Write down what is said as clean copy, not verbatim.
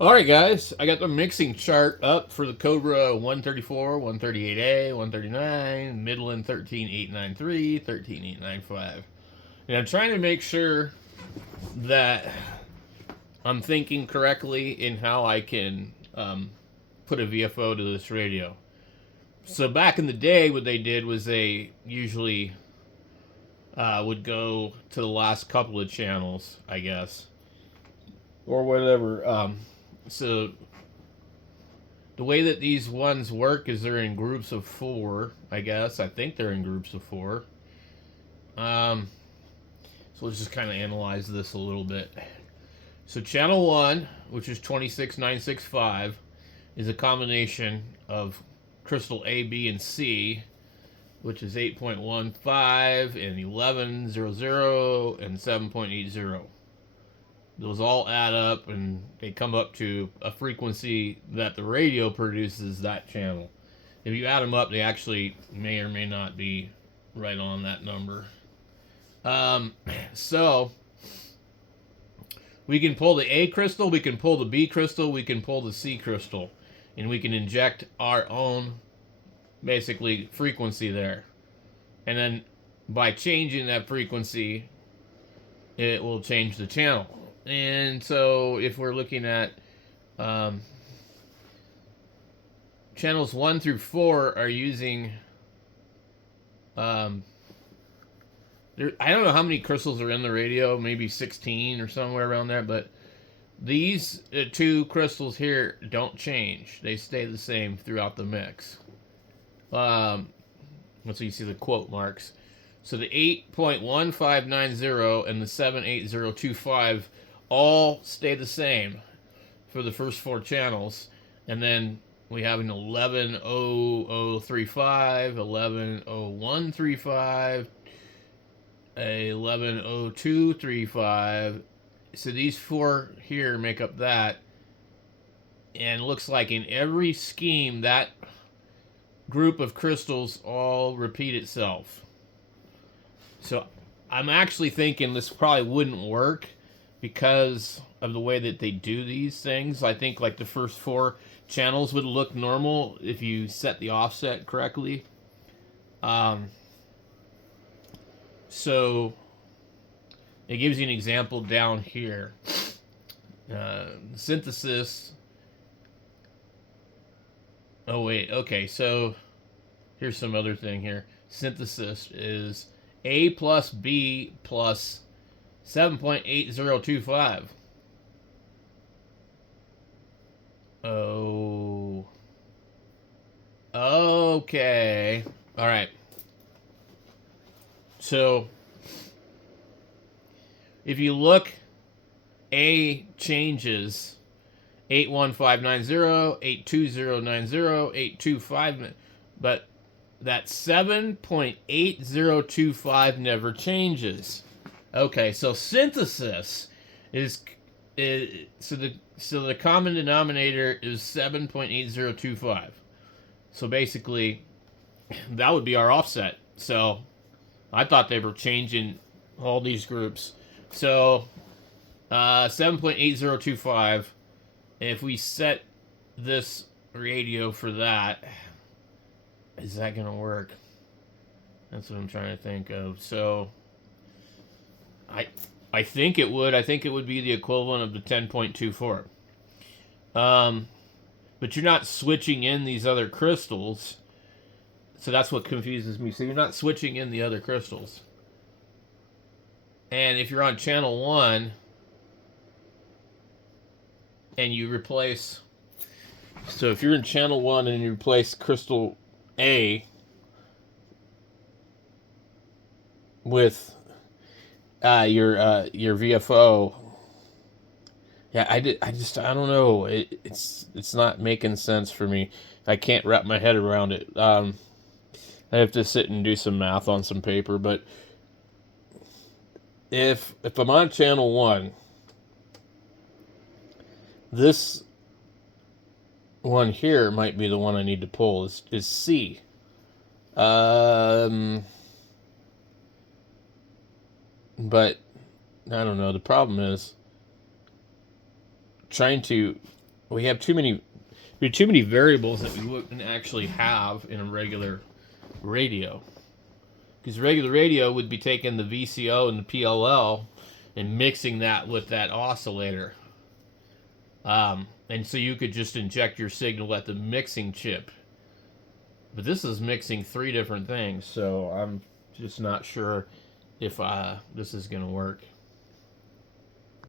All right, guys, I got the mixing chart up for the Cobra 134, 138A, 139, Midland 13893, 13895. And I'm trying to make sure that I'm thinking correctly in how I can put a VFO to this radio. So back in the day, what they did was they usually would go to the last couple of channels, I guess, or whatever. So the way that these ones work is they're in groups of four, I guess. I think they're in groups of four. Um, so let's just kind of analyze this a little bit. So channel one, which is 26965, is a combination of crystal A, B, and C, which is 8.15 and 1100 and 7.80. Those all add up and they come up to a frequency that the radio produces that channel. If you add them up, they actually may or may not be right on that number. So we can pull the A crystal, we can pull the B crystal, we can pull the C crystal, and we can inject our own basically frequency there. And then by changing that frequency, it will change the channel. And so if we're looking at channels 1 through 4 are using I don't know how many crystals are in the radio, maybe 16 or somewhere around there, but these two crystals here don't change. They stay the same throughout the mix. So you see the quote marks. So the 8.1590 and the 78025 all stay the same for the first four channels. And then we have an 110035, 110135, a 110235. So these four here make up that. And it looks like in every scheme that group of crystals all repeat itself. So I'm actually thinking this probably wouldn't work because of the way that they do these things. I think like the first four channels would look normal if you set the offset correctly. So it gives you an example down here. Synthesis. Oh wait, okay, so here's some other thing here. Synthesis is A plus B plus 7.8025. Oh. Okay. All right. So if you look, A changes 81590, 82090, 825, but that 7.8025 never changes. Okay, so synthesis is so the common denominator is 7.8025. So basically, that would be our offset. So I thought they were changing all these groups. So 7.8025. If we set this radio for that, is that going to work? That's what I'm trying to think of. So I think it would. I think it would be the equivalent of the 10.24. But you're not switching in these other crystals. So that's what confuses me. So you're not switching in the other crystals. And if you're on channel 1 and you replace... So if you're in channel 1 and you replace crystal A with your VFO, yeah, I don't know. It's not making sense for me. I can't wrap my head around it. I have to sit and do some math on some paper. But if I'm on channel 1, this one here might be the one I need to pull. Is C. But I don't know. The problem is trying to we have too many variables that we wouldn't actually have in a regular radio. Because regular radio would be taking the VCO and the PLL and mixing that with that oscillator. And so you could just inject your signal at the mixing chip. But this is mixing 3 different things, so I'm just not sure if this is going to work.